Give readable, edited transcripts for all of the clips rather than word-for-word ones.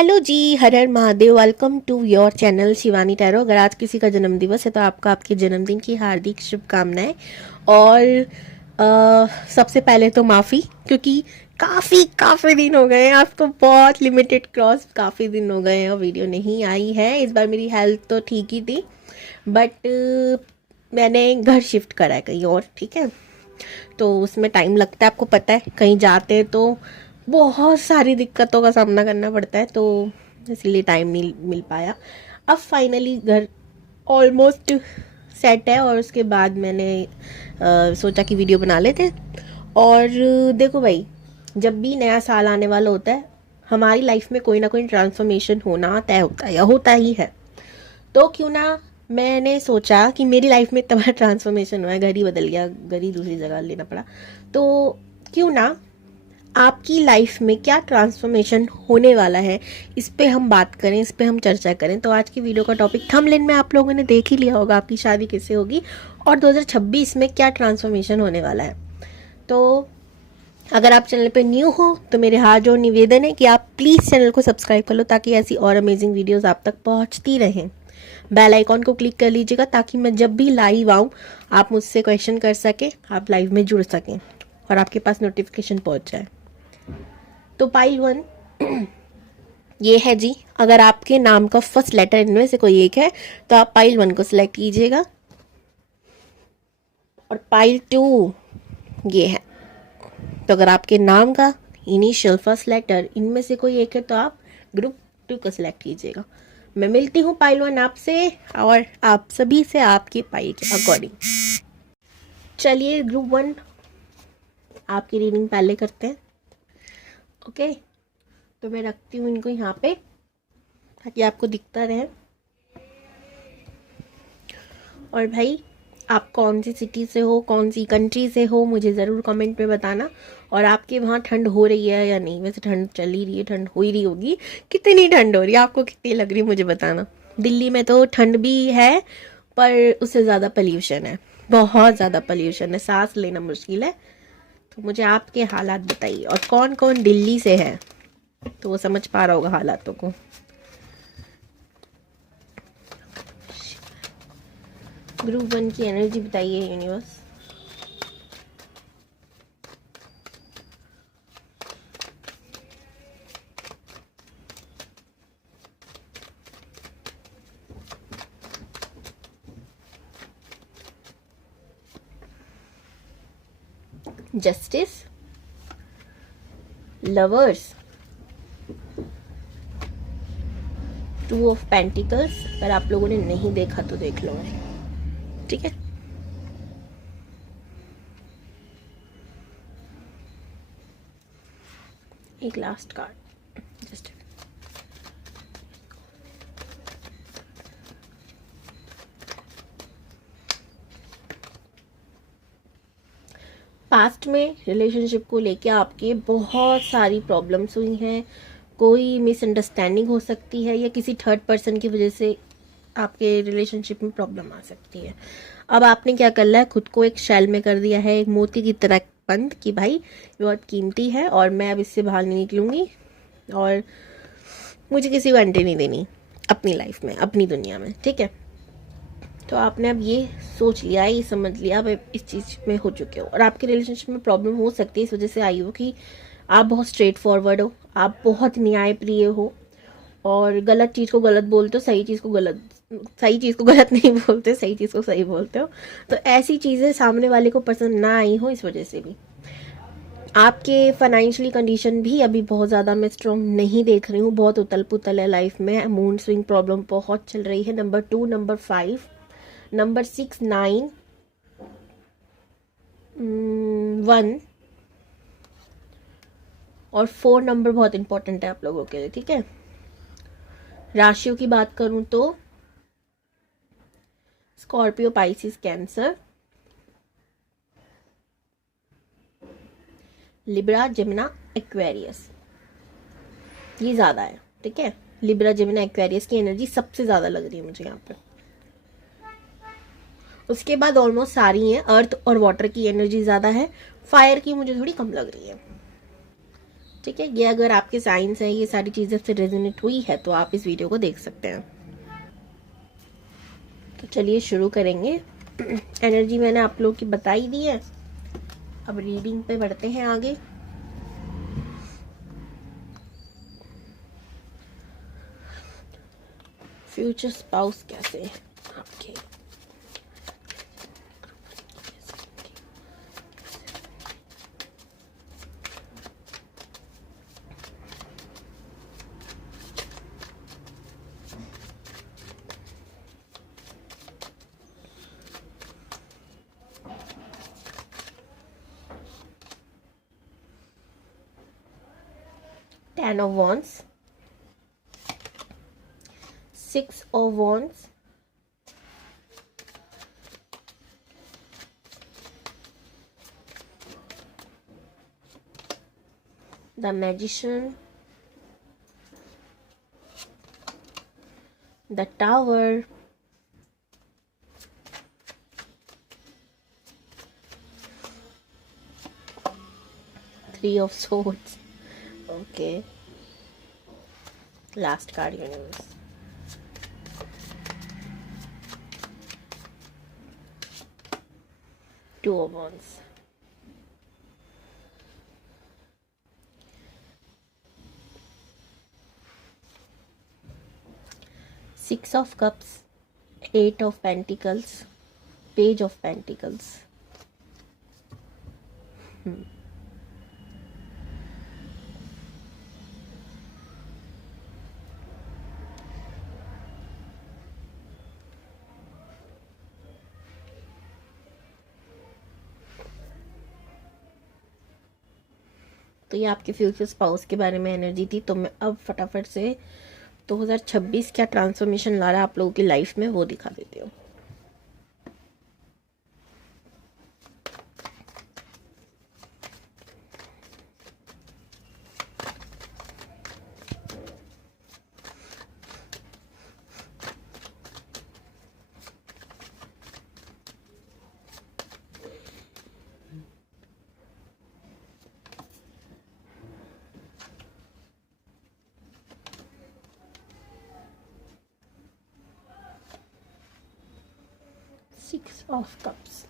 Hello ji, Har Har Mahadev. Welcome to your channel Shivani tarot. अगर आज किसी का जन्मदिवस है तो आपका आपके जन्मदिन की हार्दिक शुभकामनाएं। और सबसे पहले तो माफ़ी, क्योंकि काफ़ी दिन हो गए हैं। आप तो बहुत लिमिटेड क्रॉस, काफ़ी दिन हो गए हैं और वीडियो नहीं आई है। इस बार मेरी हेल्थ तो ठीक ही थी, बट मैंने घर शिफ्ट करा है कहीं और, ठीक है। तो उसमें टाइम लगता है, आपको पता है। कहीं जाते हैं तो बहुत सारी दिक्कतों का सामना करना पड़ता है, तो इसलिए टाइम नहीं मिल पाया। अब फाइनली घर ऑलमोस्ट सेट है, और उसके बाद मैंने सोचा कि वीडियो बना लेते हैं। और देखो भाई, जब भी नया साल आने वाला होता है, हमारी लाइफ में कोई ना कोई ट्रांसफॉर्मेशन होना तय होता है या होता ही है। तो क्यों ना, मैंने सोचा कि मेरी लाइफ में इतना बड़ा ट्रांसफॉर्मेशन हुआ है, घर ही बदल गया, घर ही दूसरी जगह लेना पड़ा, तो क्यों ना आपकी लाइफ में क्या ट्रांसफॉर्मेशन होने वाला है, इस पे हम बात करें, इस पे हम चर्चा करें। तो आज की वीडियो का टॉपिक थंबनेल में आप लोगों ने देख ही लिया होगा, आपकी शादी कैसे होगी और 2026 में क्या ट्रांसफॉर्मेशन होने वाला है। तो अगर आप चैनल पे न्यू हो तो मेरे हाथ जोड़ निवेदन है कि आप प्लीज़ चैनल को सब्सक्राइब कर लो, ताकि ऐसी और अमेजिंग वीडियोस आप तक पहुंचती रहें। बेल आइकॉन को क्लिक कर लीजिएगा, ताकि मैं जब भी लाइव आऊँ आप मुझसे क्वेश्चन कर सकें, आप लाइव में जुड़ सकें और आपके पास नोटिफिकेशन पहुंच जाए। तो पाइल वन ये है जी। अगर आपके नाम का फर्स्ट लेटर इनमें से कोई एक है तो आप पाइल वन को सिलेक्ट कीजिएगा। और पाइल टू ये है। तो अगर आपके नाम का इनिशियल फर्स्ट लेटर इनमें से कोई एक है तो आप ग्रुप टू को सिलेक्ट कीजिएगा। मैं मिलती हूँ पाइल वन आपसे और आप सभी से आपकी पाइल के अकॉर्डिंग। चलिए ग्रुप वन आपकी रीडिंग पहले करते हैं। ओके, तो मैं रखती हूँ इनको यहाँ पे ताकि आपको दिखता रहे। और भाई, आप कौन सी सिटी से हो, कौन सी कंट्री से हो, मुझे ज़रूर कमेंट में बताना। और आपके वहाँ ठंड हो रही है या नहीं। वैसे ठंड चल ही रही है, ठंड हो ही रही होगी। कितनी ठंड हो रही है, आपको कितनी लग रही है, मुझे बताना। दिल्ली में तो ठंड भी है, पर उससे ज़्यादा पोल्यूशन है, बहुत ज़्यादा पोल्यूशन है, सांस लेना मुश्किल है। तो मुझे आपके हालात बताइए, और कौन कौन दिल्ली से है तो वो समझ पा रहा होगा हालातों को। ग्रुप वन की एनर्जी बताइए universe. Justice, lovers, two of pentacles. अगर आप लोगों ने नहीं देखा तो देख लो, ठीक है। एक लास्ट कार्ड जस्ट। पास्ट में रिलेशनशिप को लेके आपके बहुत सारी प्रॉब्लम्स हुई हैं। कोई मिसअंडरस्टैंडिंग हो सकती है, या किसी थर्ड पर्सन की वजह से आपके रिलेशनशिप में प्रॉब्लम आ सकती है। अब आपने क्या करना है, खुद को एक शेल में कर दिया है, एक मोती की तरह बंद, कि भाई ये बहुत कीमती है और मैं अब इससे बाहर नहीं निकलूंगी, और मुझे किसी को एंट्री नहीं देनी अपनी लाइफ में, अपनी दुनिया में, ठीक है। तो आपने अब ये सोच लिया, ये समझ लिया, अब इस चीज़ में हो चुके हो। और आपके रिलेशनशिप में प्रॉब्लम हो सकती है इस वजह से आई हो कि आप बहुत स्ट्रेट फॉरवर्ड हो, आप बहुत न्यायप्रिय हो, और गलत चीज़ को गलत बोलते हो, सही चीज़ को गलत, सही चीज़ को गलत नहीं बोलते, सही चीज़ को सही बोलते हो। तो ऐसी चीज़ें सामने वाले को पसंद ना आई हो, इस वजह से भी आपके फाइनेंशियली कंडीशन भी अभी बहुत ज़्यादा मैं स्ट्रॉन्ग नहीं देख रही हूँ। बहुत उतल पुतल है लाइफ में, मूड स्विंग प्रॉब्लम बहुत चल रही है। नंबर 2, नंबर 5, नंबर 6, 9, 1 और 4 नंबर बहुत इंपॉर्टेंट है आप लोगों के लिए, ठीक है। राशियों की बात करूं तो Scorpio, Pisces, cancer, Libra, जेमिना, Aquarius, ये ज़्यादा है, ठीक है। लिब्रा, जेमिना, एक्वेरियस की एनर्जी सबसे ज़्यादा लग रही है मुझे यहाँ पे। उसके बाद ऑलमोस्ट सारी हैं। अर्थ और वाटर की एनर्जी ज़्यादा है, फायर की मुझे थोड़ी कम लग रही है। ठीक है, ये अगर आपके साइंस है, ये सारी चीज़ें से रेजोनेट हुई है तो आप इस वीडियो को देख सकते हैं। तो चलिए शुरू करेंगे। एनर्जी मैंने आप लोग की बताई दी है, अब रीडिंग पे बढ़ते हैं आगे। फ्यूचर स्पाउस कैसे आपके, Ten of Wands, Six of Wands, the Magician, the Tower, Three of Swords. Okay, last card, Universe. Two of Wands. Six of Cups, Eight of Pentacles, Page of Pentacles. तो ये आपके future spouse के बारे में energy थी। तो मैं अब फटाफट से 2026 क्या ट्रांसफॉर्मेशन ला रहा है आप लोगों की लाइफ में वो दिखा देती हूँ। Six of Cups.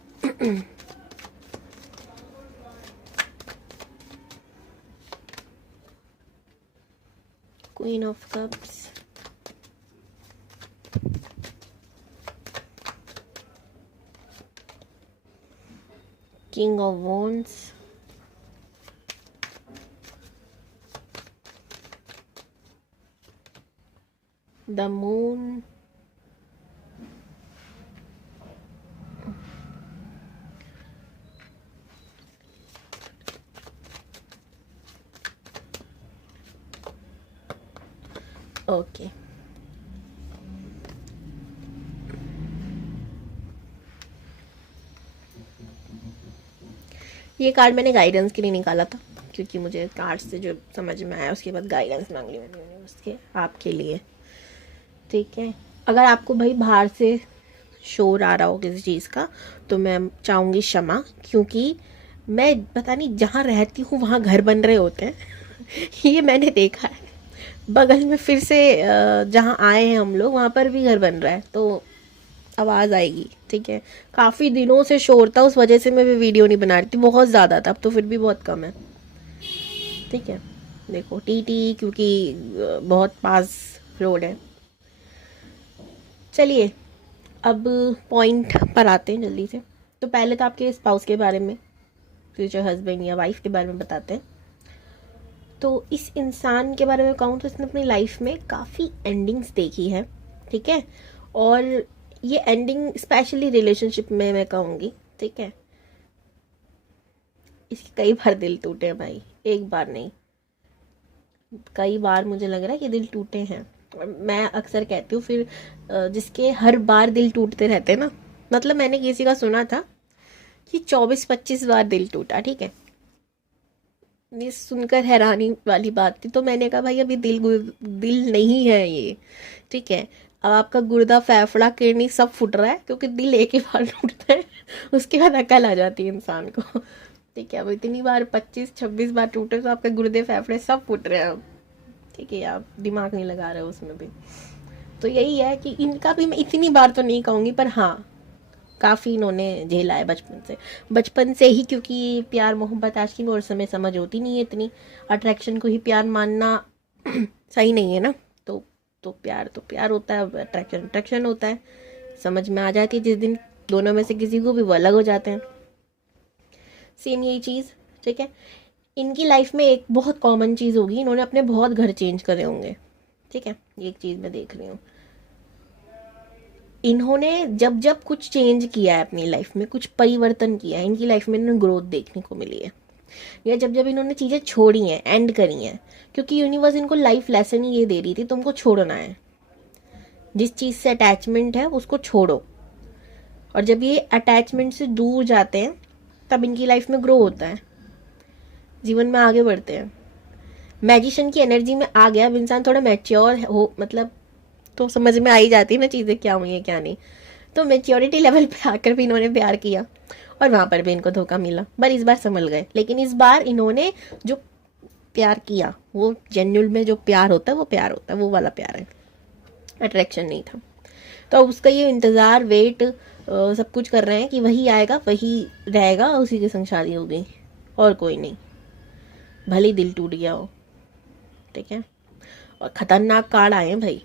Queen of Cups. King of Wands. The Moon. Okay, ये कार्ड मैंने गाइडेंस के लिए निकाला था, क्योंकि मुझे कार्ड से जो समझ में आया उसके बाद गाइडेंस मांग ली मैंने यूनिवर्स के आपके लिए। ठीक है, अगर आपको भाई बाहर से शोर आ रहा हो किसी चीज़ का तो मैं चाहूँगी क्षमा, क्योंकि मैं पता नहीं जहाँ रहती हूँ वहाँ घर बन रहे होते हैं ये मैंने देखा है। बगल में फिर से जहाँ आए हैं हम लोग वहाँ पर भी घर बन रहा है, तो आवाज़ आएगी। ठीक है, काफ़ी दिनों से शोर था, उस वजह से मैं भी वीडियो नहीं बना रही थी। बहुत ज़्यादा था, अब तो फिर भी बहुत कम है। ठीक है, देखो टी क्योंकि बहुत पास रोड है। चलिए अब पॉइंट पर आते हैं जल्दी से। तो पहले तो आपके स्पाउस के बारे में, फ्यूचर हस्बैंड या वाइफ के बारे में बताते हैं। तो इस इंसान के बारे में कहूँ तो इसने अपनी लाइफ में काफ़ी एंडिंग्स देखी है। ठीक है, और ये एंडिंग स्पेशली रिलेशनशिप में मैं कहूँगी। ठीक है, इसके कई बार दिल टूटे हैं भाई, एक बार नहीं, कई बार मुझे लग रहा है कि दिल टूटे हैं। मैं अक्सर कहती हूँ फिर जिसके हर बार दिल टूटते रहते हैं ना, मतलब मैंने किसी का सुना था कि 24-25 बार दिल टूटा। ठीक है, ये सुनकर हैरानी वाली बात थी। तो मैंने कहा भाई अभी दिल नहीं है ये। ठीक है, अब आपका गुर्दा फेफड़ा किडनी सब फुट रहा है, क्योंकि दिल एक ही बार टूटता है उसके बाद अकल आ जाती है इंसान को। ठीक है, अब इतनी बार 25-26 बार टूटे तो आपके गुर्दे फेफड़े सब फूट रहे हैं अब। ठीक है, आप दिमाग नहीं लगा रहे हो उसमें भी। तो यही है कि इनका भी मैं इतनी बार तो नहीं कहूँगी, पर हाँ काफ़ी इन्होंने झेला है बचपन से ही, क्योंकि प्यार मोहब्बत आज की और समय समझ होती नहीं है इतनी। अट्रैक्शन को ही प्यार मानना सही नहीं है ना। तो प्यार होता है, अट्रैक्शन होता है, समझ में आ जाती है जिस दिन दोनों में से किसी को भी वो अलग हो जाते हैं। सेम यही चीज़, ठीक है, इनकी लाइफ में एक बहुत कॉमन चीज़ होगी, इन्होंने अपने बहुत घर चेंज करे होंगे। ठीक है, ये एक चीज़ मैं देख रही हूँ, इन्होंने जब जब कुछ चेंज किया है अपनी लाइफ में, कुछ परिवर्तन किया है, इनकी लाइफ में इन्हें ग्रोथ देखने को मिली है। या जब जब इन्होंने चीज़ें छोड़ी हैं, एंड करी हैं, क्योंकि यूनिवर्स इनको लाइफ लेसन ही ये दे रही थी, तुमको छोड़ना है, जिस चीज़ से अटैचमेंट है उसको छोड़ो। और जब ये अटैचमेंट से दूर जाते हैं तब इनकी लाइफ में ग्रो होता है, जीवन में आगे बढ़ते हैं। मैजिशियन की एनर्जी में आ गया अब इंसान, थोड़ा मैच्योर हो, मतलब तो समझ में आ ही जाती है ना चीज़ें क्या हुई है क्या नहीं। तो मेच्योरिटी लेवल पे आकर भी इन्होंने प्यार किया और वहाँ पर भी इनको धोखा मिला, पर इस बार संभल गए। लेकिन इस बार इन्होंने जो प्यार किया वो जेन्युइन में जो प्यार होता है वो प्यार होता है, वो वाला प्यार है, अट्रैक्शन नहीं था। तो उसका ये इंतज़ार, वेट, सब कुछ कर रहे हैं कि वही आएगा, वही रहेगा, उसी के संग शादी होगी और कोई नहीं, भले ही दिल टूट गया हो। ठीक है, और खतरनाक कार्ड आए हैं भाई,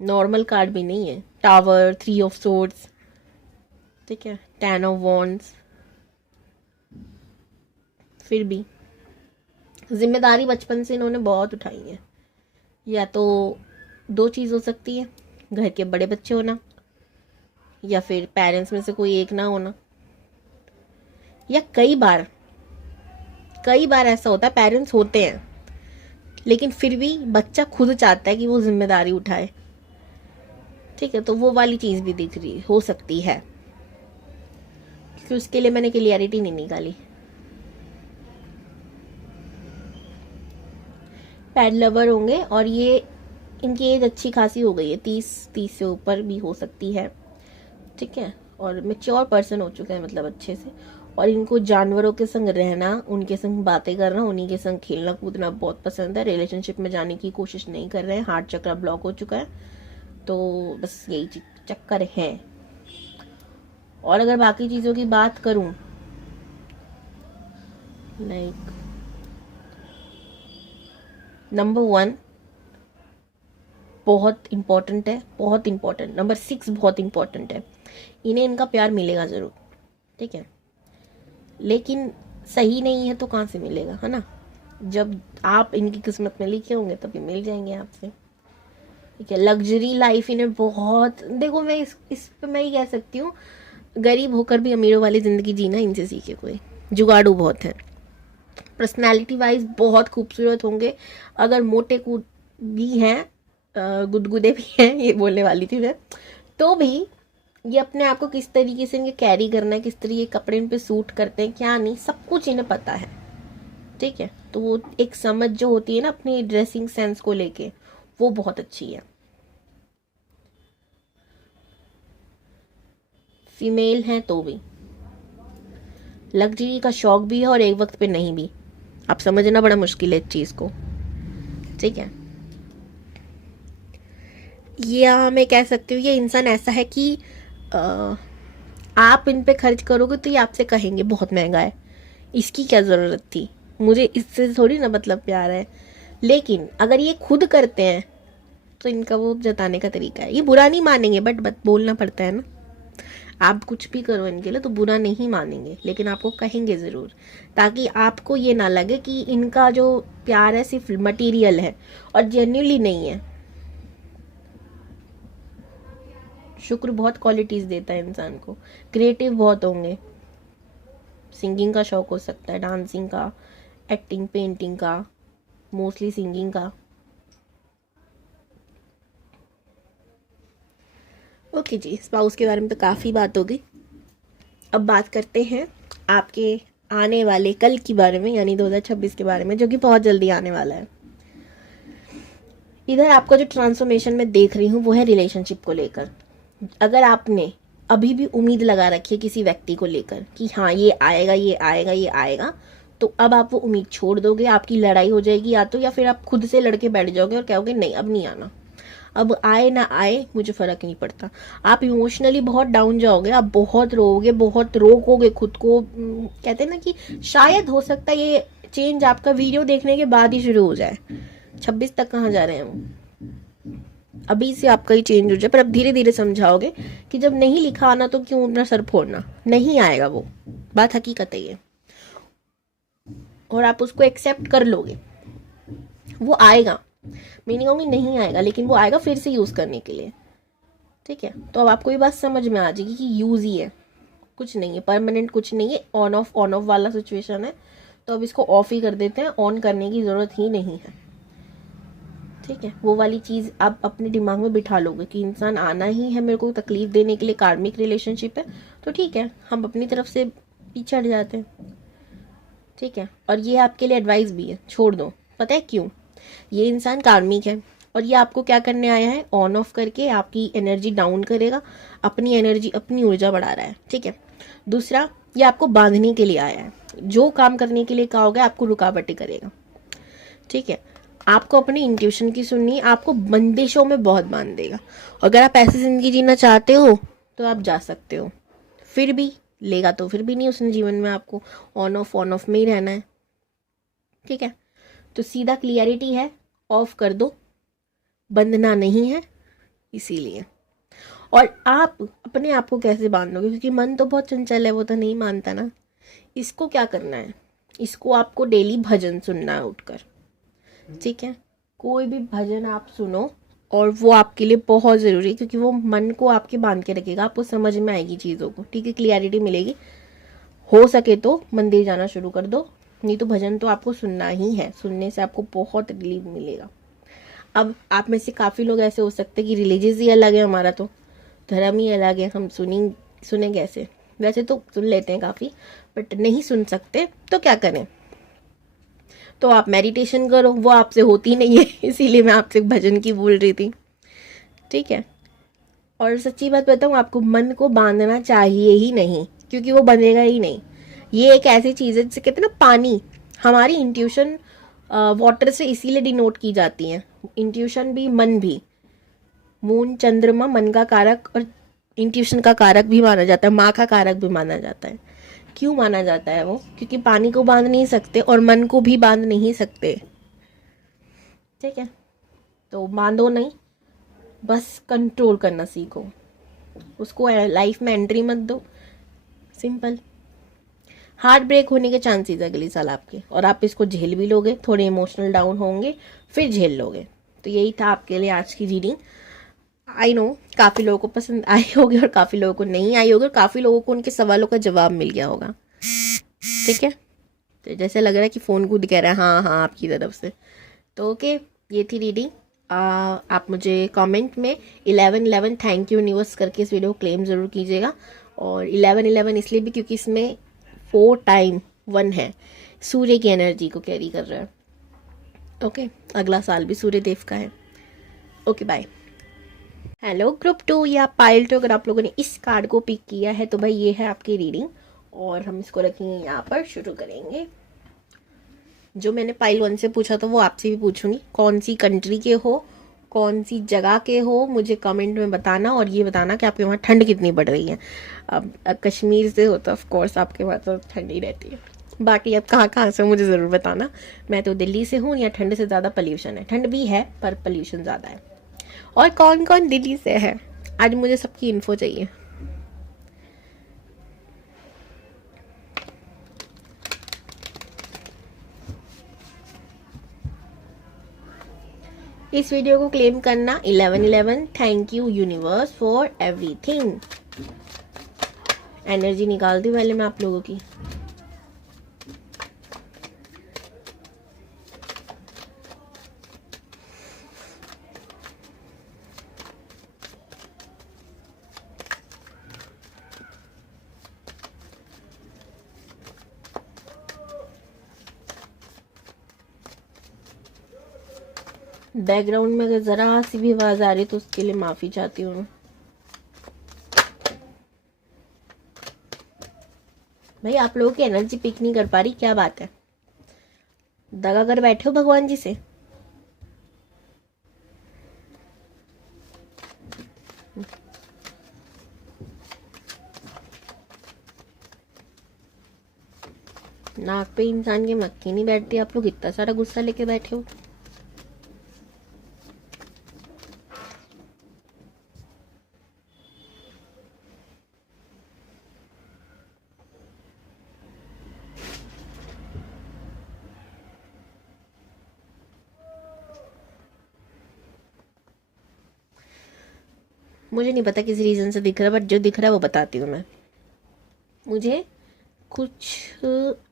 नॉर्मल कार्ड भी नहीं है। टावर, 3 ऑफ सोर्ड्स, ठीक है, 10 ऑफ वॉन्ड्स। फिर भी जिम्मेदारी बचपन से इन्होंने बहुत उठाई है। या तो 2 चीज़ हो सकती है, घर के बड़े बच्चे होना या फिर पेरेंट्स में से कोई एक ना होना। या कई बार ऐसा होता है, पेरेंट्स होते हैं लेकिन फिर भी बच्चा खुद चाहता है कि वो जिम्मेदारी उठाए। ठीक है, तो वो वाली चीज़ भी दिख रही हो सकती है, क्योंकि उसके लिए मैंने क्लियरिटी नहीं निकाली। पैड लवर होंगे और ये इनकी एज अच्छी खासी हो गई है, 30 से ऊपर भी हो सकती है। ठीक है, और मैच्योर पर्सन हो चुके हैं, मतलब अच्छे से। और इनको जानवरों के संग रहना, उनके संग बातें करना, उन्हीं के संग खेलना कूदना बहुत पसंद है। रिलेशनशिप में जाने की कोशिश नहीं कर रहे हैं, हार्ट चक्र ब्लॉक हो चुका है, तो बस यही चक्कर है। और अगर बाकी चीज़ों की बात करूं, लाइक नंबर 1 बहुत इंपॉर्टेंट है, बहुत इंपॉर्टेंट। नंबर 6 बहुत इंपॉर्टेंट है, इन्हें इनका प्यार मिलेगा ज़रूर। ठीक है, लेकिन सही नहीं है तो कहाँ से मिलेगा, है ना। जब आप इनकी किस्मत में लिखे होंगे तभी मिल जाएंगे आपसे। ठीक है, लग्जरी लाइफ इन्हें बहुत, देखो मैं इस पे मैं ही कह सकती हूँ, गरीब होकर भी अमीरों वाली ज़िंदगी जीना इनसे सीखे कोई, जुगाड़ू बहुत है। पर्सनैलिटी वाइज बहुत खूबसूरत होंगे, अगर मोटे कूद भी हैं, गुदगुदे भी हैं, ये बोलने वाली थी मैं, तो भी ये अपने आप को किस तरीके से इनके कैरी करना है, किस तरीके के कपड़े इन पे सूट करते हैं क्या नहीं, सब कुछ इन्हें पता है। ठीक है, तो वो एक समझ जो होती है ना अपनी ड्रेसिंग सेंस को लेके, वो बहुत अच्छी है। फीमेल हैं तो भी लग्जरी का शौक भी है और एक वक्त पे नहीं भी, आप समझना बड़ा मुश्किल है इस चीज को। ठीक है, ये मैं कह सकती हूँ ये इंसान ऐसा है कि आप इन पे खर्च करोगे तो ये आपसे कहेंगे बहुत महंगा है, इसकी क्या ज़रूरत थी, मुझे इससे थोड़ी ना मतलब प्यार है। लेकिन अगर ये खुद करते हैं तो इनका वो जताने का तरीका है, ये बुरा नहीं मानेंगे, बट बोलना पड़ता है ना। आप कुछ भी करो इनके लिए तो बुरा नहीं मानेंगे, लेकिन आपको कहेंगे ज़रूर, ताकि आपको ये ना लगे कि इनका जो प्यार है सिर्फ मटीरियल है और जेन्युइनली नहीं है। शुक्र बहुत क्वालिटीज़ देता है इंसान को, क्रिएटिव बहुत होंगे, सिंगिंग का शौक हो सकता है, डांसिंग का, एक्टिंग, पेंटिंग का, मोस्टली सिंगिंग का। ओके जी, स्पाउस के बारे में तो काफ़ी बात हो गई, अब बात करते हैं आपके आने वाले कल के बारे में, यानी 2026 के बारे में, जो कि बहुत जल्दी आने वाला है। इधर आपको जो ट्रांसफॉर्मेशन में देख रही हूँ वो है रिलेशनशिप को लेकर। अगर आपने अभी भी उम्मीद लगा रखी है किसी व्यक्ति को लेकर कि हाँ ये आएगा ये आएगा ये आएगा, तो अब आप वो उम्मीद छोड़ दोगे, आपकी लड़ाई हो जाएगी या तो, या फिर आप खुद से लड़के बैठ जाओगे और कहोगे नहीं अब नहीं आना, अब आए ना आए मुझे फर्क नहीं पड़ता। आप इमोशनली बहुत डाउन जाओगे, आप बहुत रोओगे, बहुत रोकोगे खुद को। कहते हैं ना कि शायद हो सकता है ये चेंज आपका वीडियो देखने के बाद ही शुरू हो जाए। 26 तक कहाँ जा रहे हैं हम, अभी से आपका ही चेंज हो जाए। पर अब धीरे धीरे समझाओगे कि जब नहीं लिखा आना तो क्यों अपना सर फोड़ना, नहीं आएगा वो, बात हकीकत है ये, और आप उसको एक्सेप्ट कर लोगे। वो आएगा, मैं नहीं कहूँगी नहीं आएगा, लेकिन वो आएगा फिर से यूज करने के लिए, ठीक है। तो अब आपको ये बात समझ में आ जाएगी कि यूज ही है, कुछ नहीं है परमानेंट, कुछ नहीं है, ऑन ऑफ वाला सिचुएशन है। तो अब इसको ऑफ ही कर देते हैं, ऑन करने की जरूरत ही नहीं है, ठीक है। वो वाली चीज आप अपने दिमाग में बिठा लोगे कि इंसान आना ही है मेरे को तकलीफ देने के लिए, कार्मिक रिलेशनशिप है तो ठीक है, हम अपनी तरफ से पीछे हट जाते हैं, ठीक है। और ये आपके लिए एडवाइस भी है, छोड़ दो। पता है क्यों? ये इंसान कार्मिक है और ये आपको क्या करने आया है, ऑन ऑफ करके आपकी एनर्जी डाउन करेगा, अपनी एनर्जी अपनी ऊर्जा बढ़ा रहा है, ठीक है। दूसरा, ये आपको बांधने के लिए आया है, जो काम करने के लिए कहा होगा आपको रुकावटें करेगा, ठीक है। आपको अपनी इंट्यूशन की सुननी, आपको बंदिशों में बहुत बांध देगा। अगर आप ऐसी जिंदगी जीना चाहते हो तो आप जा सकते हो, फिर भी लेगा तो फिर भी नहीं उसने जीवन में, आपको ऑन ऑफ में ही रहना है, ठीक है। तो सीधा क्लियरिटी है, ऑफ कर दो, बंधना नहीं है इसीलिए। और आप अपने आप को कैसे बांधोगे, क्योंकि मन तो बहुत चंचल है, वो तो नहीं मानता ना। इसको क्या करना है, इसको आपको डेली भजन सुनना है उठकर, ठीक है। कोई भी भजन आप सुनो, और वो आपके लिए बहुत ज़रूरी है, क्योंकि वो मन को आपके बांध के रखेगा, आपको समझ में आएगी चीज़ों को, ठीक है, क्लियरिटी मिलेगी। हो सके तो मंदिर जाना शुरू कर दो, नहीं तो भजन तो आपको सुनना ही है, सुनने से आपको बहुत रिलीफ मिलेगा। अब आप में से काफ़ी लोग ऐसे हो सकते हैं कि रिलीजियस ही अलग है, हमारा तो धर्म ही अलग है, हम सुने कैसे? वैसे तो सुन लेते हैं काफ़ी, बट नहीं सुन सकते तो क्या करें? तो आप मेडिटेशन करो, वो आपसे होती नहीं है इसीलिए मैं आपसे भजन की बोल रही थी, ठीक है। और सच्ची बात बताऊँ, आपको मन को बांधना चाहिए ही नहीं, क्योंकि वो बंधेगा ही नहीं। ये एक ऐसी चीज़ है जिसे कहते हैं ना पानी, हमारी इंट्यूशन वाटर से इसीलिए डिनोट की जाती है, इंट्यूशन भी मन भी। मून चंद्रमा मन का कारक और इंट्यूशन का कारक भी माना जाता है, माँ का कारक भी माना जाता है। क्यों माना जाता है वो? क्योंकि पानी को बांध नहीं सकते और मन को भी बांध नहीं सकते, ठीक है। तो बांधो नहीं, बस कंट्रोल करना सीखो, उसको लाइफ में एंट्री मत दो, सिंपल। हार्ट ब्रेक होने के चांसेस अगले साल आपके, और आप इसको झेल भी लोगे, थोड़े इमोशनल डाउन होंगे फिर झेल लोगे। तो यही था आपके लिए आज की रीडिंग। आई नो काफ़ी लोगों को पसंद आई होगी और काफ़ी लोगों को नहीं आई होगी, और काफ़ी लोगों को उनके सवालों का जवाब मिल गया होगा, ठीक है। तो जैसे लग रहा है कि फ़ोन खुद कह रहा है हाँ हाँ आपकी तरफ से। तो ओके, ये थी रीडिंग। आप मुझे कमेंट में 1111 थैंक यू यूनिवर्स करके इस वीडियो को क्लेम ज़रूर कीजिएगा। और 1111 इसलिए भी क्योंकि इसमें 4 टाइम 1 है, सूर्य की एनर्जी को कैरी कर रहा है, ओके। अगला साल भी सूर्य देव का है। Okay bye. हेलो ग्रुप 2 या पाइल 2, अगर आप लोगों ने इस कार्ड को पिक किया है तो भाई ये है आपकी रीडिंग, और हम इसको रखेंगे यहाँ पर, शुरू करेंगे। जो मैंने पाइल 1 से पूछा था वो आपसे भी पूछूंगी, कौन सी कंट्री के हो, कौन सी जगह के हो, मुझे कमेंट में बताना, और ये बताना कि आपके वहाँ ठंड कितनी बढ़ रही है। अब कश्मीर से हो तो ऑफ कोर्स आपके वहाँ तो ठंड ही रहती है, बाकी अब कहाँ कहाँ से मुझे ज़रूर बताना। मैं तो दिल्ली से हूँ, या ठंड से ज़्यादा पोल्यूशन है, ठंड भी है पर पोल्यूशन ज़्यादा है। और कौन कौन दिल्ली से है, आज मुझे सबकी इन्फो चाहिए। इस वीडियो को क्लेम करना 1111 thank you universe for everything. Energy निकाल दी पहले मैं आप लोगों की। बैकग्राउंड में अगर ज़रा सी भी आवाज़ आ रही तो उसके लिए माफ़ी चाहती हूँ। भाई आप लोगों की एनर्जी पिक नहीं कर पा रही, क्या बात है? दगा कर बैठे हो भगवान जी से। नाक पे इंसान की मक्खी नहीं बैठती, आप लोग इतना सारा गुस्सा लेके बैठे हो। मुझे नहीं पता किस रीजन से दिख रहा है, बट जो दिख रहा है वो बताती हूँ मैं। मुझे कुछ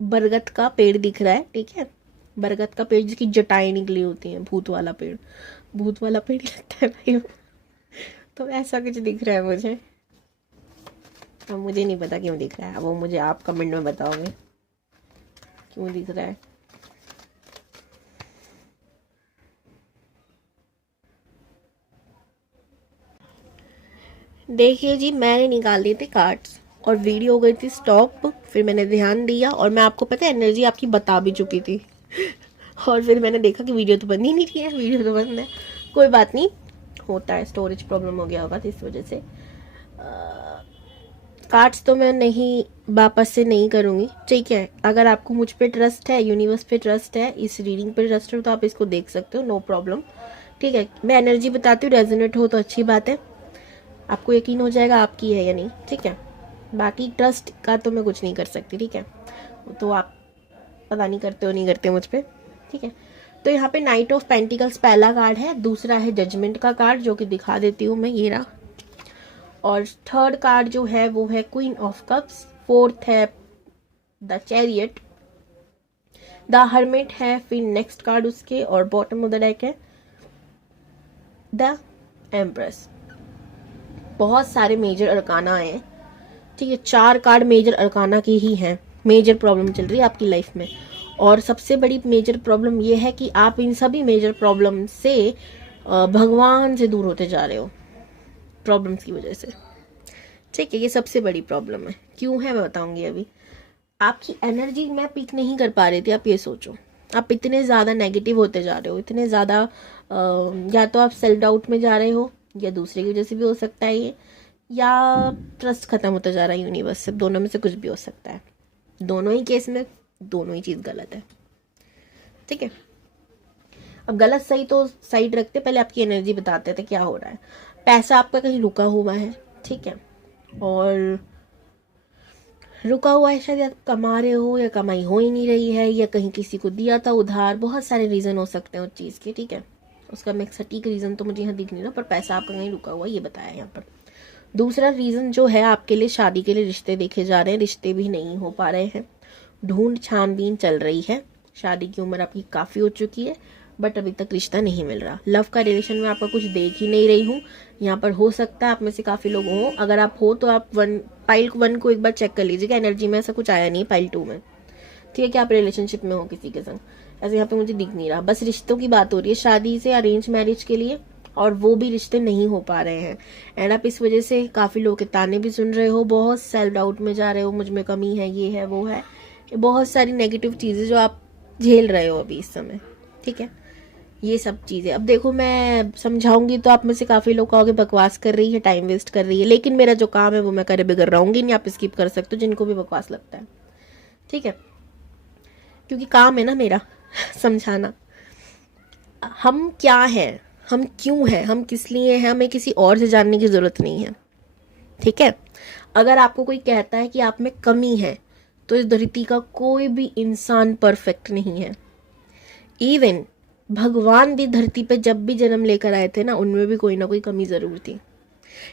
बरगद का पेड़ दिख रहा है, ठीक है। बरगद का पेड़ जिसकी जटाएं निकली होती हैं, भूत वाला पेड़। भूत वाला पेड़ ही लगता है भाई वो। तो ऐसा कुछ दिख रहा है मुझे। अब मुझे नहीं पता क्यों दिख रहा है, वो मुझे आप कमेंट में बताओगे क्यों दिख रहा है। देखिए जी, मैंने निकाल दिए थे कार्ड्स और वीडियो हो गई थी स्टॉप। फिर मैंने ध्यान दिया और मैं आपको पता है एनर्जी आपकी बता भी चुकी थी। और फिर मैंने देखा कि वीडियो तो बंद ही नहीं की है, वीडियो तो बंद है। कोई बात नहीं, होता है, स्टोरेज प्रॉब्लम हो गया होगा तो इस वजह से। कार्ड्स तो मैं नहीं वापस से नहीं करूँगी, ठीक है। अगर आपको मुझ पे ट्रस्ट है, यूनिवर्स पे ट्रस्ट है, इस रीडिंग पे ट्रस्ट है, तो आप इसको देख सकते हो, नो प्रॉब्लम, ठीक है। मैं एनर्जी बताती हूँ, रेजोनेट हो तो अच्छी बात है, आपको यकीन हो जाएगा आपकी है या नहीं, ठीक है। बाकी ट्रस्ट का तो मैं कुछ नहीं कर सकती, ठीक है। तो आप पता नहीं करते हो नहीं करते मुझ पे, ठीक है। तो यहाँ पे नाइट ऑफ पेंटिकल्स पहला कार्ड है, दूसरा है जजमेंट का कार्ड जो कि दिखा देती हूँ मैं, ये रहा। और थर्ड कार्ड जो है वो है क्वीन ऑफ कप्स, फोर्थ है द चैरियट, द हर्मिट है फिर नेक्स्ट कार्ड उसके, और बॉटम ऑफ द डेक है द एम्प्रेस। बहुत सारे मेजर अरकाना हैं, ठीक है। 4 कार्ड मेजर अरकाना की ही हैं। मेजर प्रॉब्लम चल रही है आपकी लाइफ में, और सबसे बड़ी मेजर प्रॉब्लम ये है कि आप इन सभी मेजर प्रॉब्लम से भगवान से दूर होते जा रहे हो, प्रॉब्लम्स की वजह से, ठीक है। ये सबसे बड़ी प्रॉब्लम है, क्यों है मैं बताऊंगी अभी। आपकी एनर्जी मैं पिक नहीं कर पा रही थी, आप ये सोचो, आप इतने ज़्यादा नेगेटिव होते जा रहे हो, इतने ज़्यादा या तो आप सेल्फ डाउट में जा रहे हो, या दूसरे की वजह से भी हो सकता है ये, या ट्रस्ट खत्म होता जा रहा है यूनिवर्स से, दोनों में से कुछ भी हो सकता है। दोनों ही केस में दोनों ही चीज़ गलत है, ठीक है। अब गलत सही तो साइड रखते, पहले आपकी एनर्जी बताते थे क्या हो रहा है। पैसा आपका कहीं रुका हुआ है, ठीक है, और रुका हुआ है, शायद आप कमा रहे हो या कमाई हो ही नहीं रही है, या कहीं किसी को दिया था उधार, बहुत सारे रीज़न हो सकते हैं उस चीज़ के, ठीक है। उसका मैं सटीक रीज़न तो मुझे यहाँ दिख नहीं रहा, पर पैसा आपका कहीं रुका हुआ है, ये बताया यहाँ पर। दूसरा रीज़न जो है आपके लिए, शादी के लिए रिश्ते देखे जा रहे हैं, रिश्ते भी नहीं हो पा रहे हैं, ढूंढ छानबीन चल रही है, शादी की उम्र आपकी काफ़ी हो चुकी है, बट अभी तक रिश्ता नहीं मिल रहा। लव का रिलेशन में आपका कुछ देख ही नहीं रही हूँ यहाँ पर। हो सकता है आप में से काफ़ी लोग हों, अगर आप हो तो आप पाइल 1 को एक बार चेक कर लीजिएगा, एनर्जी में ऐसा कुछ आया नहीं पाइल 2 में, ठीक है, कि आप रिलेशनशिप में हो किसी के संग, ऐसे यहाँ पे मुझे दिख नहीं रहा। बस रिश्तों की बात हो रही है, शादी से अरेंज मैरिज के लिए, और वो भी रिश्ते नहीं हो पा रहे हैं। एंड आप इस वजह से काफ़ी लोगों के ताने भी सुन रहे हो, बहुत सेल्फ डाउट में जा रहे हो, मुझ में कमी है, ये है वो है, बहुत सारी नेगेटिव चीज़ें जो आप झेल रहे हो अभी इस समय, ठीक है। ये सब चीज़ें अब देखो, मैं समझाऊंगी तो आप में से काफ़ी लोग कहोगे बकवास कर रही है, टाइम वेस्ट कर रही है, लेकिन मेरा जो काम है वो मैं करे बिगड़ रहूंगी नहीं, आप स्किप कर सकते हो जिनको भी बकवास लगता है, ठीक है, क्योंकि काम है ना मेरा समझाना। हम क्या हैं, हम क्यों हैं, हम किस लिए हैं, हमें किसी और से जानने की ज़रूरत नहीं है, ठीक है। अगर आपको कोई कहता है कि आप में कमी है, तो इस धरती का कोई भी इंसान परफेक्ट नहीं है। इवन भगवान भी धरती पे जब भी जन्म लेकर आए थे ना, उनमें भी कोई ना कोई कमी ज़रूर थी।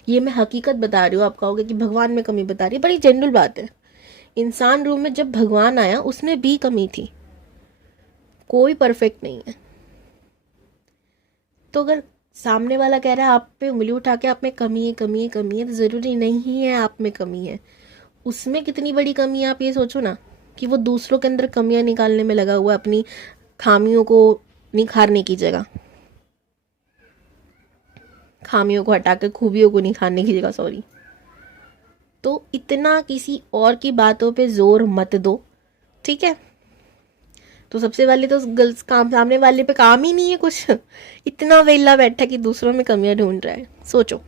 ये मैं हकीकत बता रही हूँ, आप कहोगे कि भगवान में कमी बता रही है, बड़ी जनरल बात है। इंसान रूप में जब भगवान आया उसमें भी कमी थी, कोई परफेक्ट नहीं है। तो अगर सामने वाला कह रहा है आप पे उंगली उठा के आप में कमी है कमी है कमी है, तो ज़रूरी नहीं है आप में कमी है। उसमें कितनी बड़ी कमी है आप ये सोचो ना, कि वो दूसरों के अंदर कमियां निकालने में लगा हुआ है, अपनी खामियों को निखारने की जगह, खामियों को हटा के खूबियों को निखारने की जगह, सॉरी, तो इतना किसी और की बातों पे जोर मत दो, ठीक है। तो सबसे पहले तो गर्ल्स काम सामने वाले पे काम ही नहीं है कुछ इतना वेला बैठा कि दूसरों में कमियां ढूंढ रहा है। सोचो,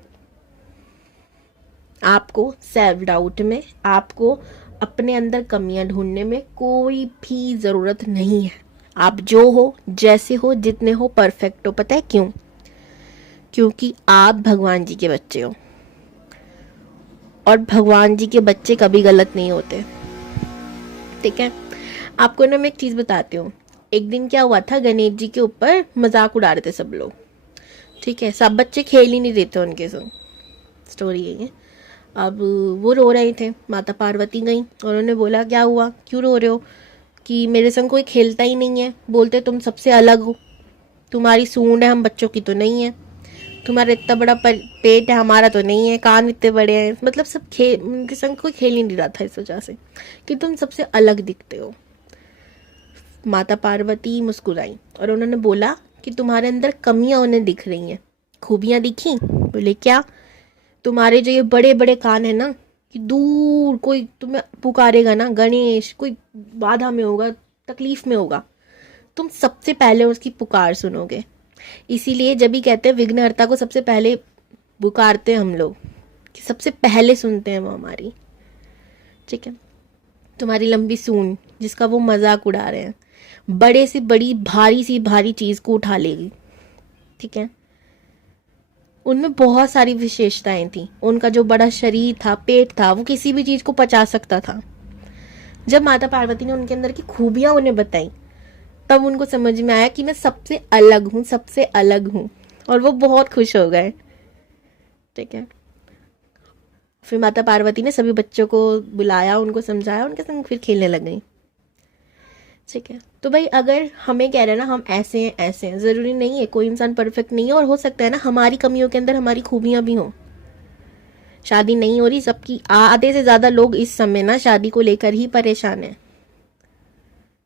आपको सेल्फ डाउट में, आपको अपने अंदर कमियां ढूंढने में कोई भी जरूरत नहीं है। आप जो हो, जैसे हो, जितने हो, परफेक्ट हो। पता है क्यों? क्योंकि आप भगवान जी के बच्चे हो, और भगवान जी के बच्चे कभी गलत नहीं होते, ठीक है। आपको ना मैं एक चीज बताती हूँ। एक दिन क्या हुआ था, गणेश जी के ऊपर मजाक उड़ा रहे थे सब लोग, ठीक है। सब बच्चे खेल ही नहीं रहे थे उनके संग। स्टोरी यही है। अब वो रो रहे थे, माता पार्वती गई और उन्होंने बोला क्या हुआ, क्यों रो रहे हो, कि मेरे संग कोई खेलता ही नहीं है, बोलते तुम सबसे अलग हो, तुम्हारी सूंड है हम बच्चों की तो नहीं है, तुम्हारा इतना बड़ा पेट है हमारा तो नहीं है, कान इतने बड़े हैं। मतलब सब खेल, उनके संग कोई खेल ही नहीं रहा था इस वजह से कि तुम सबसे अलग दिखते हो। माता पार्वती मुस्कुराई और उन्होंने बोला कि तुम्हारे अंदर कमियां उन्हें दिख रही हैं। खूबियां दिखी? बोले क्या? तुम्हारे जो ये बड़े बड़े कान है ना, कि दूर कोई तुम्हें पुकारेगा ना गणेश, कोई बाधा में होगा, तकलीफ में होगा, तुम सबसे पहले उसकी पुकार सुनोगे। इसीलिए जब भी कहते हैं विघ्नहर्ता को सबसे पहले पुकारते हैं हम लोग, कि सबसे पहले सुनते हैं वो हमारी, ठीक है। तुम्हारी लंबी सूंड जिसका वो मजाक उड़ा रहे हैं, बड़े से बड़ी भारी सी भारी चीज को उठा लेगी, ठीक है। उनमें बहुत सारी विशेषताएं थी। उनका जो बड़ा शरीर था, पेट था, वो किसी भी चीज को पचा सकता था। जब माता पार्वती ने उनके अंदर की खूबियां उन्हें बताई, तब उनको समझ में आया कि मैं सबसे अलग हूँ, सबसे अलग हूँ, और वो बहुत खुश हो गए, ठीक है। फिर माता पार्वती ने सभी बच्चों को बुलाया, उनको समझाया, उनके संग फिर खेलने लग गई, ठीक है। तो भाई अगर हमें कह रहे हैं ना हम ऐसे हैं ऐसे हैं, जरूरी नहीं है, कोई इंसान परफेक्ट नहीं है, और हो सकता है ना हमारी कमियों के अंदर हमारी खूबियां भी हों। शादी नहीं हो रही सबकी, आधे से ज्यादा लोग इस समय ना शादी को लेकर ही परेशान है।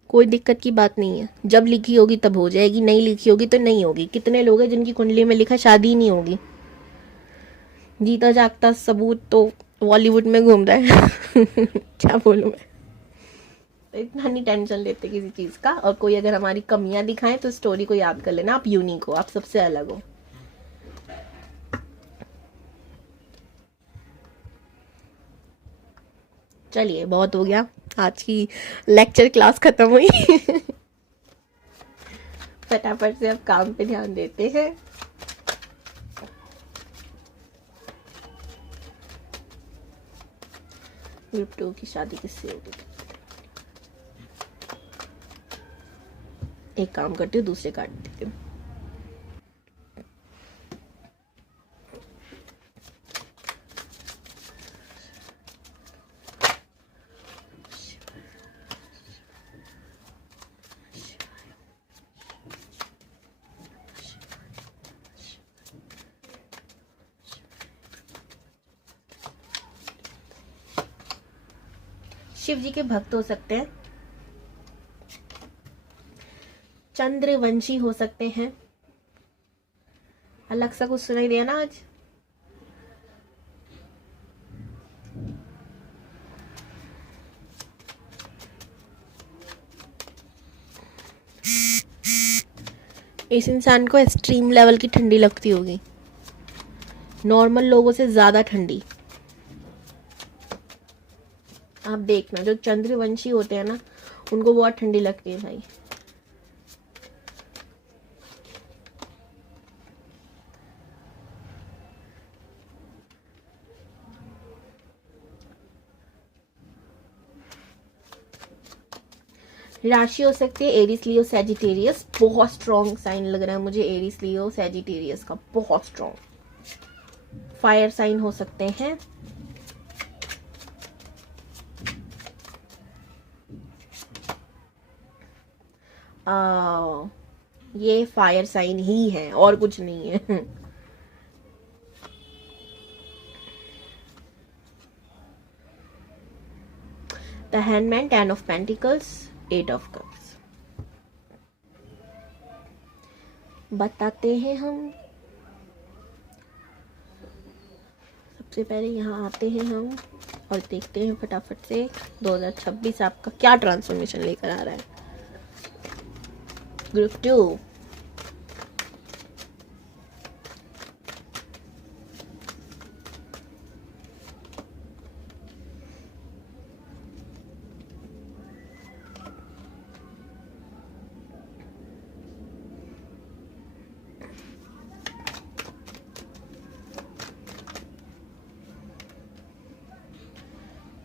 कोई दिक्कत की बात नहीं है, जब लिखी होगी तब हो जाएगी, नहीं लिखी होगी तो नहीं होगी। कितने लोग हैं जिनकी कुंडली में लिखा शादी ही नहीं होगी, जीता जागता सबूत तो बॉलीवुड में घूम रहा है क्या बोलूं मैं। तो इतना नहीं टेंशन लेते किसी चीज का, और कोई अगर हमारी कमियां दिखाएं तो स्टोरी को याद कर लेना, आप यूनिक हो, आप सबसे अलग हो। चलिए बहुत हो गया, आज की लेक्चर क्लास खत्म हुई फटाफट से अब काम पे ध्यान देते हैं। ग्रुप 2 की शादी किससे होगी? एक काम करती हूँ, दूसरे काट देती हूँ। शिव जी के भक्त हो सकते हैं, चंद्रवंशी हो सकते हैं। अलग सा कुछ सुनाई दिया ना आज? इस इंसान को एक्सट्रीम लेवल की ठंडी लगती होगी, नॉर्मल लोगों से ज्यादा ठंडी। आप देखना, जो चंद्रवंशी होते हैं ना, उनको बहुत ठंडी लगती है भाई। राशि हो सकती है एरिस, लियो, सैजिटेरियस। बहुत स्ट्रॉन्ग साइन लग रहा है मुझे एरिस, लियो, सैजिटेरियस का, बहुत स्ट्रॉन्ग। फायर साइन हो सकते हैं, ये फायर साइन ही है और कुछ नहीं है the handman, 10 of pentacles, 8 of cups. बताते हैं हम, सबसे पहले यहाँ आते हैं हम। और देखते हैं फटाफट से 2026 आपका क्या ट्रांसफॉर्मेशन लेकर आ रहा है। Group 2,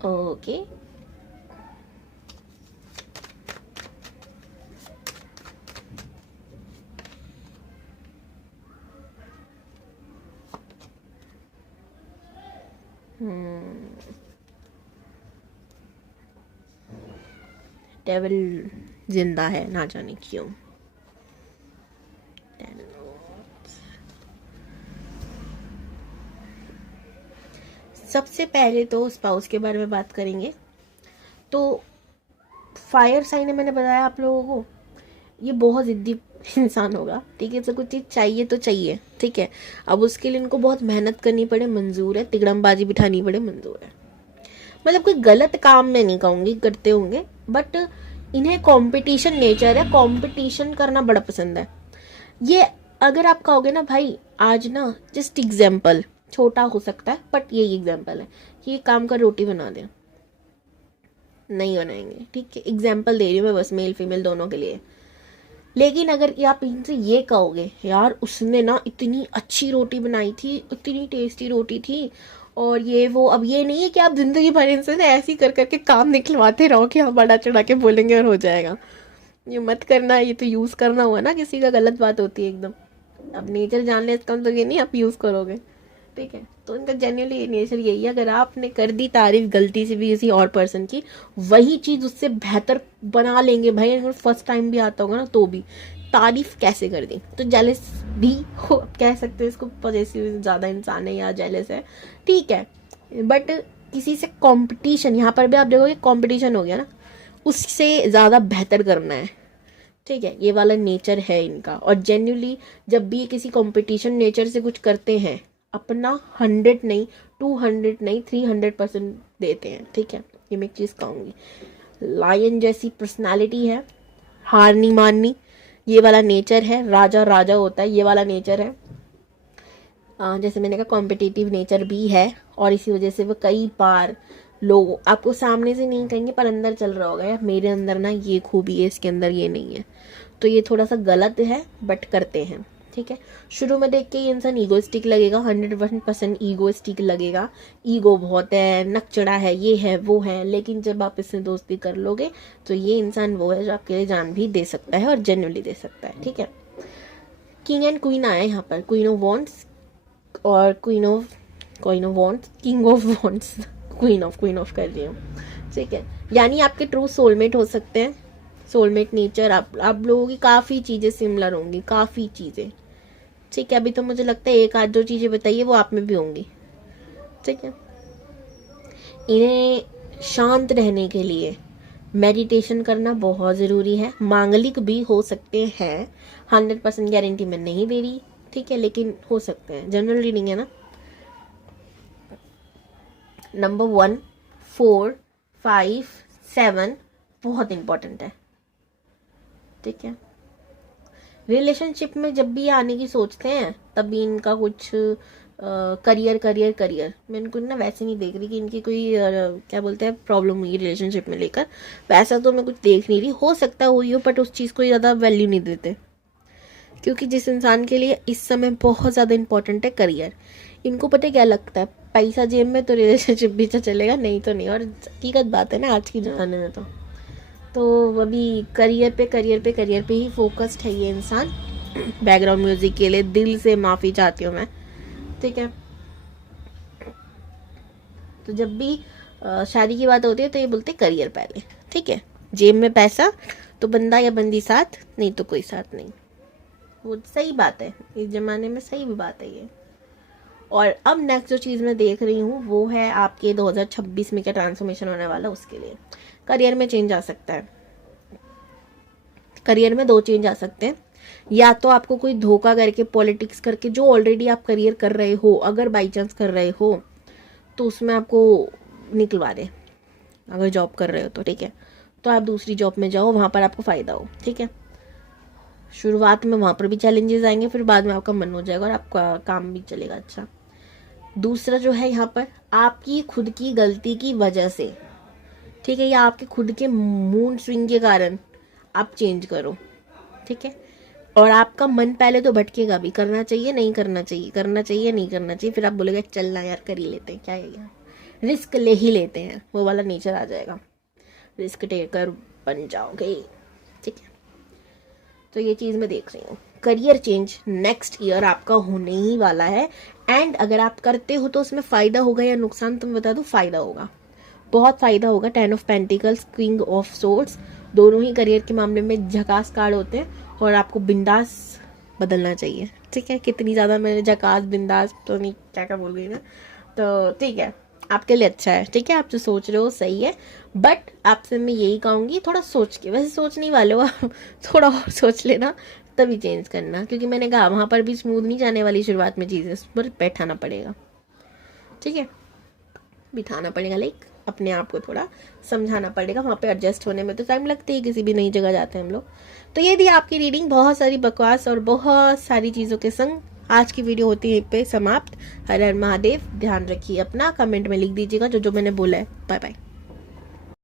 okay. डेविल जिंदा है, ना जाने क्यों। सबसे पहले तो स्पाउस के बारे में बात करेंगे। तो फायर साइन है, मैंने बताया आप लोगों को, ये बहुत जिद्दी इंसान होगा, ठीक है। तो कुछ चीज़ चाहिए तो चाहिए, ठीक है। अब उसके लिए इनको बहुत मेहनत करनी पड़े, मंजूर है। तिगड़मबाजी बिठानी पड़े, मंजूर है। मतलब कोई गलत काम मैं नहीं कहूँगी करते होंगे, बट इन्हें कंपटीशन नेचर है, कंपटीशन करना बड़ा पसंद है। ये अगर आप कहोगे ना भाई आज ना, जस्ट एग्जाम्पल, छोटा हो सकता है बट यही एग्जाम्पल है कि काम का रोटी बना दें, नहीं बनाएंगे, ठीक है। एग्जाम्पल दे रही हूँ मैं बस, मेल फीमेल दोनों के लिए। लेकिन अगर आप इनसे ये कहोगे यार उसने ना इतनी अच्छी रोटी बनाई थी, इतनी टेस्टी रोटी थी, और ये वो, अब ये नहीं है कि आप जिंदगी भर इनसे ना ऐसे ही कर करके काम निकलवाते रहो कि हाँ बड़ा चढ़ा के बोलेंगे और हो जाएगा। ये मत करना, ये तो यूज करना हुआ ना किसी का, गलत बात होती है एकदम। अब नेचर जान ले इसका तो ये नहीं आप यूज करोगे, ठीक है। तो इनका जेन्युइनली नेचर यही है, अगर आपने कर दी तारीफ गलती से भी किसी और पर्सन की, वही चीज उससे बेहतर बना लेंगे भाई। अगर फर्स्ट टाइम भी आता होगा ना तो भी तारीफ कैसे कर दी, तो जेलस भी हो, कह सकते हैं इसको, पॉजिटिव ज्यादा इंसान है या जेलस है, ठीक है। बट किसी से कंपटीशन, यहाँ पर भी आप देखोगे कंपटीशन हो गया ना, उससे ज्यादा बेहतर करना है, ठीक है। ये वाला नेचर है इनका। और जेन्युइनली जब भी ये किसी कंपटीशन नेचर से कुछ करते हैं, अपना 100 नहीं, 200 नहीं, 300% देते हैं, ठीक है। ये मैं एक चीज कहूंगी, लायन जैसी पर्सनालिटी है, हार नहीं माननी, ये वाला नेचर है। राजा राजा होता है, ये वाला नेचर है। जैसे मैंने कहा कॉम्पिटिटिव नेचर भी है, और इसी वजह से वो कई बार लोग आपको सामने से नहीं कहेंगे पर अंदर चल रहा होगा यार मेरे अंदर ना ये खूबी है, इसके अंदर ये नहीं है। तो ये थोड़ा सा गलत है बट करते हैं, ठीक है। शुरू में देख के ये इंसान ईगोइस्टिक लगेगा, 100% ईगोइस्टिक लगेगा, ईगो बहुत है, नकचड़ा है, ये है वो है। लेकिन जब आप इससे दोस्ती कर लोगे तो ये इंसान वो है जो आपके लिए जान भी दे सकता है और जेन्युइनली दे सकता है, ठीक है। किंग एंड क्वीन आया यहाँ पर, क्वीन ऑफ वॉन्ट्स और queen of wants, king of wants, queen of कर रही हूँ, ठीक है। यानी आपके ट्रू सोलमेट हो सकते हैं। सोलमेट नेचर, आप लोगों की काफी चीजें सिमिलर होंगी, काफी चीजें, ठीक है। अभी तो मुझे लगता है एक आध दो चीजें बताइए वो आप में भी होंगी, ठीक है। इन्हें शांत रहने के लिए मेडिटेशन करना बहुत जरूरी है। मांगलिक भी हो सकते हैं, 100% गारंटी मैं नहीं दे रही, ठीक है, लेकिन हो सकते हैं, जनरल रीडिंग है ना। नंबर 1, 4, 5, 7 बहुत इंपॉर्टेंट है, ठीक है। रिलेशनशिप में जब भी आने की सोचते हैं तभी इनका कुछ करियर मैं इनको ना वैसे नहीं देख रही कि इनकी कोई क्या बोलते हैं प्रॉब्लम हुई रिलेशनशिप में लेकर, वैसा तो मैं कुछ देख नहीं रही। हो सकता है हुई हो बट उस चीज़ को ज़्यादा वैल्यू नहीं देते, क्योंकि जिस इंसान के लिए इस समय बहुत ज़्यादा इंपॉर्टेंट है करियर, इनको पता है क्या लगता है, पैसा जेब में तो रिलेशनशिप भी चलेगा, नहीं तो नहीं। और हकीकत बात है ना आज की ज़माने में तो अभी करियर पे ही फोकस्ड है ये इंसान। बैकग्राउंड म्यूजिक के लिए दिल से माफ़ी चाहती हूँ मैं, ठीक है। तो जब भी शादी की बात होती है तो ये बोलते करियर पहले, ठीक है। जेब में पैसा तो बंदा या बंदी साथ, नहीं तो कोई साथ नहीं। वो सही बात है, इस जमाने में सही भी बात है ये। और अब नेक्स्ट जो चीज़ मैं देख रही हूँ वो है आपके 2026 में क्या ट्रांसफॉर्मेशन होने वाला है उसके लिए। करियर में चेंज आ सकता है, करियर में 2 चेंज आ सकते हैं। या तो आपको कोई धोखा करके, पॉलिटिक्स करके, जो ऑलरेडी आप करियर कर रहे हो, अगर बाई चांस कर रहे हो तो उसमें आपको निकलवा दे, अगर जॉब कर रहे हो तो, ठीक है। तो आप दूसरी जॉब में जाओ, वहाँ पर आपको फ़ायदा हो, ठीक है। शुरुआत में वहाँ पर भी चैलेंजेस आएंगे, फिर बाद में आपका मन हो जाएगा और आपका काम भी चलेगा अच्छा। दूसरा जो है यहाँ पर, आपकी खुद की गलती की वजह से, ठीक है, या आपके खुद के मूड स्विंग के कारण आप चेंज करो, ठीक है। और आपका मन पहले तो भटकेगा भी, करना चाहिए नहीं करना चाहिए, करना चाहिए नहीं करना चाहिए, फिर आप बोलेगा चलना यार कर ही लेते हैं, क्या है यार, रिस्क ले ही लेते हैं, वो वाला नेचर आ जाएगा, रिस्क टेकर बन जाओगे, ठीक है। तो ये चीज़ मैं देख रही हूँ। करियर चेंज नेक्स्ट ईयर आपका होने ही वाला है, एंड अगर आप करते हो तो उसमें फ़ायदा होगा या नुकसान, तो मैं बता दूँ फ़ायदा होगा, बहुत फ़ायदा होगा। 10 of pentacles, queen of swords, दोनों ही करियर के मामले में झकास कार्ड होते हैं, और आपको बिंदास बदलना चाहिए, ठीक है। कितनी ज़्यादा मैंने झकास बिंदास तो नहीं, क्या क्या बोल गई ना, तो ठीक है, आपके लिए अच्छा है, ठीक है। आप जो सोच रहे हो सही है, बट आपसे मैं यही कहूँगी थोड़ा सोच के, वैसे सोचने वाले हो आप थोड़ा और सोच लेना तभी चेंज करना, क्योंकि मैंने कहा वहाँ पर भी स्मूथ नहीं जाने वाली शुरुआत में चीज़ें, उस पर बैठाना पड़ेगा, ठीक है, बिठाना पड़ेगा, लाइक अपने आप को थोड़ा समझाना पड़ेगा, वहाँ पे एडजस्ट होने में तो टाइम लगता ही, किसी भी नई जगह जाते हैं हम लोग। तो ये थी आपकी रीडिंग, बहुत सारी बकवास और बहुत सारी चीज़ों के संग आज की वीडियो होती है यहीं पे समाप्त। हर हर महादेव, ध्यान रखिए अपना, कमेंट में लिख दीजिएगा जो जो मैंने बोला है। Bye bye.